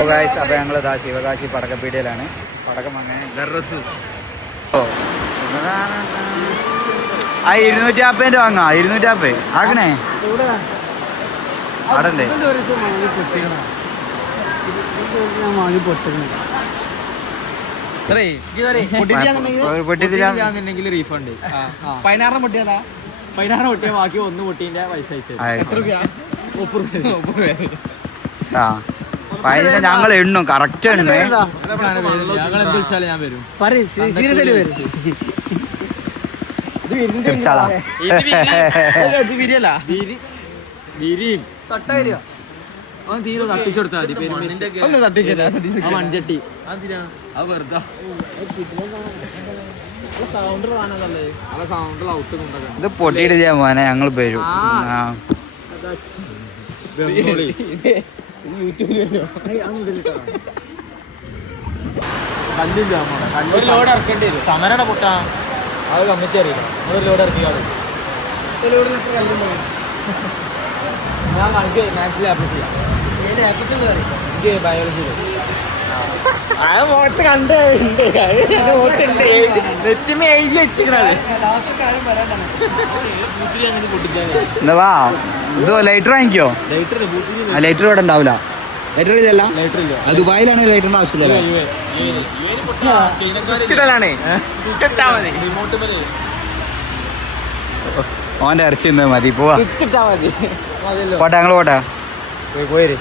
അപ്പൊ ഞങ്ങളിതാ ശിവകാശി പടക്കപ്പീടികയിലാണ്. പടക്കം അങ്ങനെ ഓ 250 വാങ്ങാ. 250 ആക്കണേ അടണ്ടേ റീഫണ്ട് 16 പൊട്ടിയതാ. 16 പൊട്ടിയ ബാക്കി 1 പൊട്ടീന്റെ പൈസ ഞങ്ങൾ എണ്ണും കറക്റ്റ് എണ്ണേ. ഞങ്ങൾ എന്ത് വിളിച്ചാലും ഞാൻ വരും. അവൻ തീരെ തട്ടിച്ചെടുത്താൽ മതി. മൺചട്ടി അത് വെറുതെ ഇത് പൊട്ടിയിട്ട് ചെയ്യാൻ പോനെ ഞങ്ങൾ വരും. ഒരു ലോഡ് ഇറക്കേണ്ടി വരും. സമരയുടെ പൊട്ടാ അത് കമ്മിറ്റി അറിയില്ല. ഒരു ലോഡ് ഇറക്കിയാൽ ഞാൻ കണക്ക് മാത്സിൽ ആപ്ലസ് ചെയ്യാം. എനിക്ക് ബയോളജി മുഖത്ത് കണ്ട് വാ ഇത് ലൈറ്റർ വാങ്ങിക്കോ. ലൈറ്റർ ഇവിടെ ഉണ്ടാവില്ല. ലൈറ്റർ ഇല്ല. ദുബായിലാണ് ലൈറ്ററിന്റെ ആവശ്യമില്ല. ഓന്റെ ഇറച്ചി ഇന്ന് മതി. പോവാ പോട്ടെ ഞങ്ങൾ പോട്ടെ പോയി.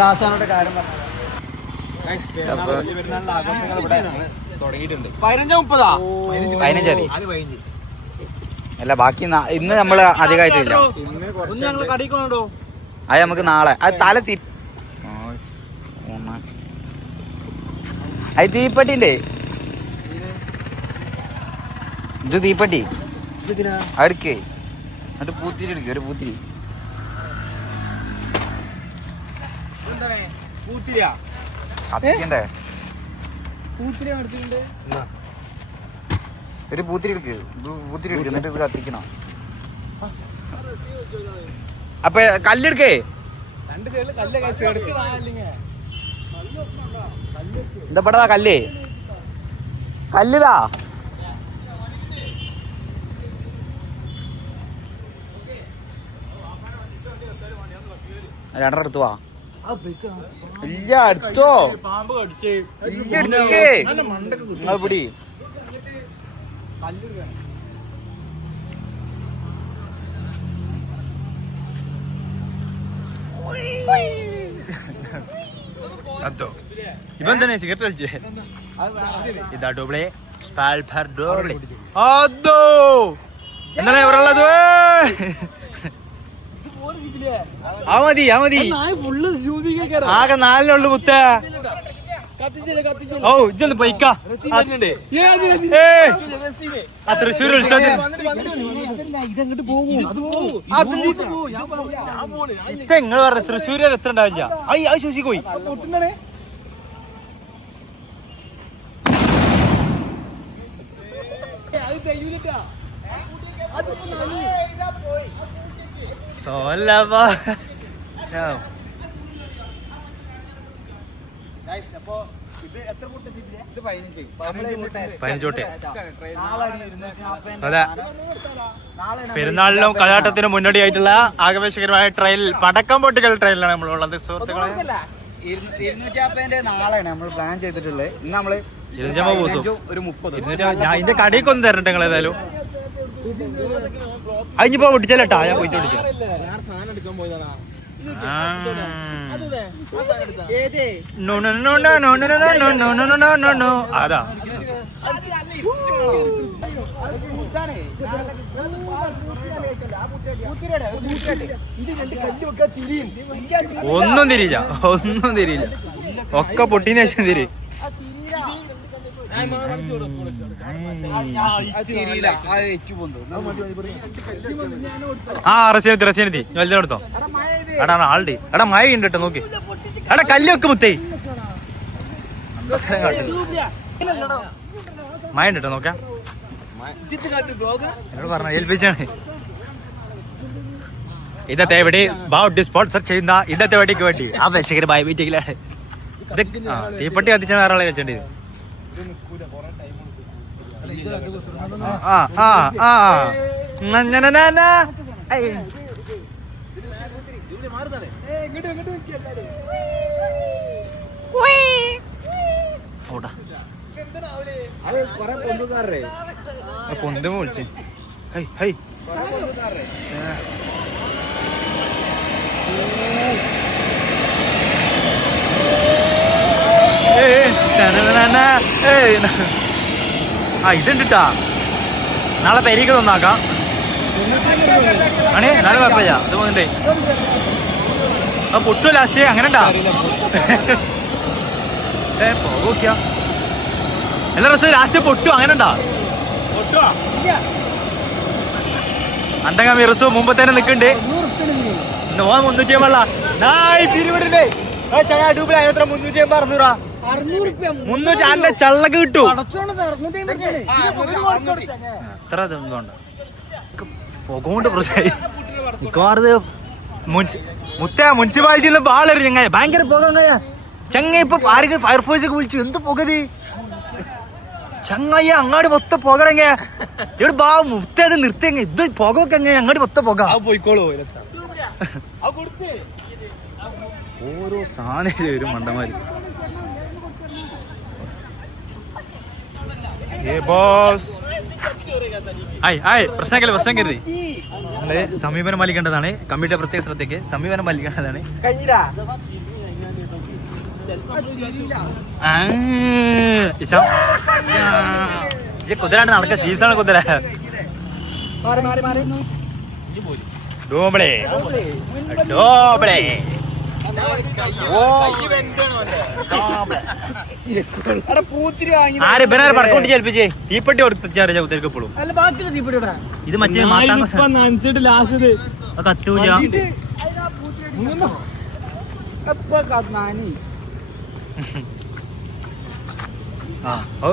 ലാസ്റ്റ് കാര്യം തുടങ്ങിയിട്ടുണ്ട്. 15 അല്ല ബാക്കി ഇന്ന് നമ്മള് അധികമായിട്ടില്ല. അത് നമുക്ക് നാളെ അത് തല അത് തീപ്പെട്ടില്ലേ. ഇത് തീപ്പെട്ടി അടുക്കേ എന്നിട്ട് പൂത്തിരി എടുക്കുക. ഒരു പൂത്തിരി കത്തിക്കണ്ടേ. ഒരു പൂത്തിരി എടുക്ക്. പൂത്തിരി എടുക്കുക എന്നിട്ട് ഇത് കത്തിക്കണം. അപ്പൊ കല്ലെടുക്കേ. എന്താ പടാ കല്ല് കല്ലിതാ. രണ്ടെണ്ണം എടുത്തു വാ. ഇല്ല അടുത്തോ നിങ്ങൾ പിടി. അതോ ഇവൻ തന്നെ സിഗരറ്റ് വലിച്ചേ. ഇതാ ഡോബ്ലെ സ്പാൽഫർ ഡോബ്ലെ. അതോ എന്താണ് ഇവരുള്ളത്? ആ മതി ആകെ 4 മുത്ത. ഓ ഇജ്ജൊന്ന് പൈക്ക തൃശ്ശൂർ നിങ്ങൾ പറഞ്ഞ തൃശ്ശൂർ എത്ര ഉണ്ടാവില്ല. ആ ശൂസി പോയി. അതെ പെരുന്നാളിലും കളയാട്ടത്തിനും മുന്നോടിയായിട്ടുള്ള ആഘോഷകരമായ ട്രയൽ പടക്കം പൊട്ടിക്കൽ ട്രയലിലാണ് നമ്മളുള്ളത് സുഹൃത്തുക്കളെ. 250 നാളെയാണ് നമ്മൾ പ്ലാൻ ചെയ്തിട്ടുള്ളത്. ഇന്ന് നമ്മള് ഒരു 30. ഞാൻ ഇതിന്റെ കടയിലേക്ക് ഒന്ന് തരട്ടെ നിങ്ങൾ. ഏതായാലും അതിപ്പോ പൊട്ടിച്ചല്ലേട്ടാ. ഞാൻ പോയിട്ട് പൊട്ടിച്ചു. അതാ ഒന്നും തിരിയില്ല. ഒക്കെ പൊട്ടിന് ശേഷം തിരി. റസിയെത്തി വലുതെടുത്തോ. എടാ ആളുടെ എടാ മഴ ഉണ്ട് കേട്ടോ. നോക്കി എടാ കല്ല് വെക്ക് മുത്തേ. മഴ ഉണ്ട് കേട്ടോ. നോക്കാം എന്നോട് പറഞ്ഞ ഏൽപ്പിച്ചാണ്. ഇന്നത്തെ വെടി ബൗട്ടി സ്പോൺസർ ചെയ്യുന്ന ഇന്നത്തെ വെടിക്ക് വേണ്ടി ആവേശകരമായ മീറ്റിംഗിലാണ്. ഇത് തീപ്പെട്ടി കത്തിച്ച വേറെ ആളെ വെച്ചേണ്ടി. പൊന്തുമ്പോ വിളിച്ചേ. ഇതുണ്ടിട്ടാ നാളെ പെരീക്ക് തന്നാക്കാം. ആണേ നാളെ കുഴപ്പമില്ല. ഇത് പോകുന്നുണ്ടേ പൊട്ടു ലാസ്റ്റ് അങ്ങനെ ഉണ്ടാ പോകാ എല്ലാ ദിവസവും ലാസ്റ്റ് പൊട്ടു അങ്ങനെ ഉണ്ടാ അന്തങ്ങ മിറസു മുമ്പ് തന്നെ നിക്കണ്ട്. ഇന്ന് പോകാൻ 350 പിരിവിടേ ഡൂബിൽ എത്ര 350 300 അന്റെ ചള്ളക്ക് കിട്ടൂ. എത്ര ഇതുണ്ട് പുകകൊണ്ട് പ്രശ്നമായി മിക്കവാറും മുനിസിപ്പാലിറ്റിയിൽ നിന്ന് ബാളറി ചങ്ങ ഭയങ്കര പുക ചങ്ങ. ഇപ്പൊ ആർക്ക് ഫയർഫോഴ്സ് ഒക്കെ വിളിച്ചു എന്ത് പുകത് ചങ്ങയ്യ അങ്ങാടി മൊത്ത പുകടങ്ങ. ഇവിടെ ബാ മുത്തേത് നിർത്തിയെങ്ങ ഇത് പുക ഒക്കെ എങ്ങനെ അങ്ങാടി മൊത്ത പുക പോയിക്കോളൂ. ഓരോ സാധനം വരും മണ്ടന്മാര്. പ്രശ്നം കരുതി നമ്മള് സമീപനം പാലിക്കേണ്ടതാണ്. കമ്മിറ്റിയുടെ പ്രത്യേക ശ്രദ്ധയ്ക്ക് സമീപനം പാലിക്കേണ്ടതാണ്. കുതിരാണ്ട് നടക്ക സീസൺ കുതിര ഡോബിളെ ഡോബിളെ ആര് ബനാർ പടക്കൊണ്ട് ചേൽപ്പിച്ചേ തീപ്പെട്ടി കൊടുത്തറിയ കുതിരക്കപ്പോഴും ഇത് മറ്റേ കത്തൂല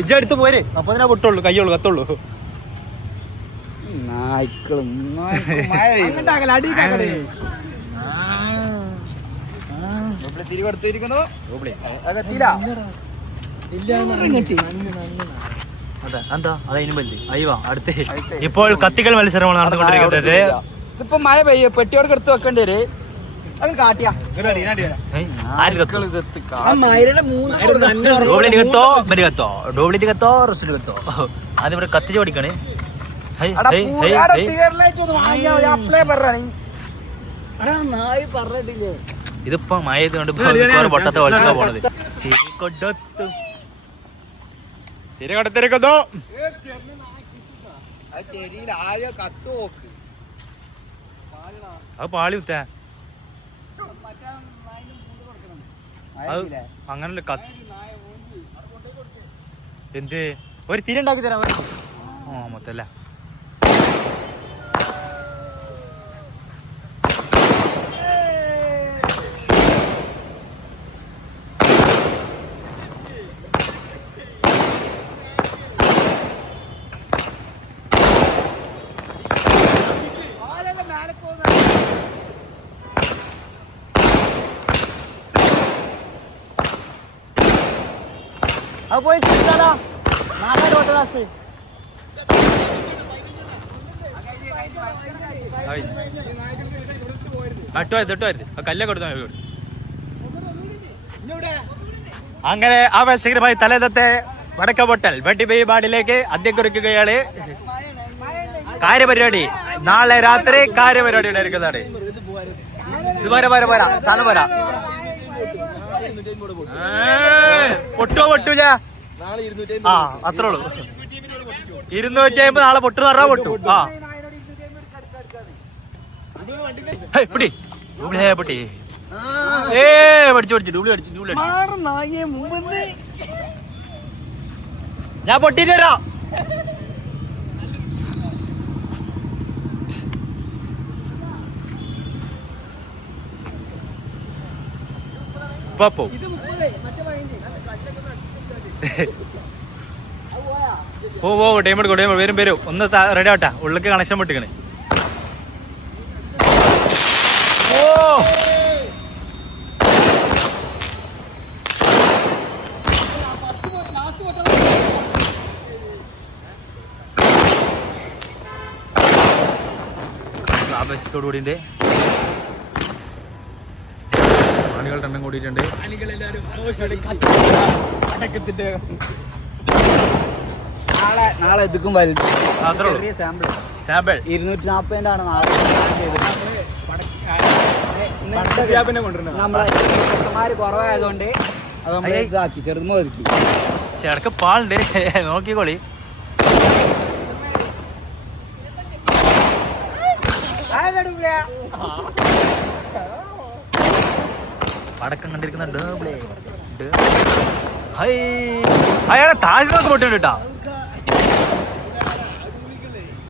ഇജ്ജടുത്ത് പോരെ അപ്പൊ തന്നെ പൊട്ടുള്ളൂ കയ്യുള്ളൂ കത്തുള്ളൂ. എന്താ അതതിനും വലുത് അയ്യോ അടുത്ത് ഇപ്പോൾ കത്തികൾ മത്സരമാണ് നടന്നുകൊണ്ടിരിക്കുന്നത്. ഇതിപ്പോ മഴ പെയ്യ പെട്ടിയോട് എടുത്ത് വെക്കേണ്ടി വരും. അതിവിടെ കത്തിച്ച് പഠിക്കണേ. ഇതിപ്പോ മഴ കൊണ്ട് പൊട്ടത്തെ വളർത്താൻ പോണത്. തിരകൊടുത്തിരിക്കുന്നു. അത് പാളി കുത്താ അങ്ങനല്ലേ എന്ത് ഒരു തിരി ഉണ്ടാക്കി തരാം. മൊത്തല്ല പോയി കല്ല കൊടുത്താൽ അങ്ങനെ ആവേശകരമായി തലേന്നത്തെ വടക്കപൊട്ടൽ വെട്ടിബാടിലേക്ക് അദ്യം കുറിക്കുകയാണ്. കാര്യപരിപാടി നാളെ രാത്രി കാര്യപരിപാടി ഉണ്ടായിരിക്കുന്നതാണ്. ഇത് പോരാ സാധനം പോരാ പൊട്ടൂല. ആ അത്രേ ഉള്ളൂ. 250 നാളെ പൊട്ടു പറഞ്ഞാ പൊട്ടു. ആ പൊട്ടി പഠിച്ചു ഡൂബിളി അടിച്ചു. ഞാൻ പൊട്ടിട്ട് വരാം. ടൈം എടുക്കും വരും ഒന്ന് റെഡി ആവട്ടെ. ഉള്ളിലേക്ക് കണക്ഷൻ പൊട്ടിക്കണേ. ആവേശത്തോടു കൂടിന്റെ ആണികളുടെ എണ്ണം കൂടിയിട്ടുണ്ട്. നാളെ ഇതുക്കും വലുത് അത്രേ ഉള്ളൂ. ചെറിയ സാമ്പിൾ സാമ്പിൾ 240 ആണ് നാളെ നമ്മളെ ചെക്കന്മാര് കുറവായതുകൊണ്ട് അത് നമ്മൾ ഇതാക്കി ചെറുതുമ്പോ ഒതുക്കി. ചേടക്ക് പാളുണ്ട്, നോക്കിക്കോളി. പടക്കം കണ്ടിരിക്കുന്നുണ്ട്. അയാളെ താഴ്ന്നൊക്കെ പൊട്ടുണ്ട് കേട്ടാ.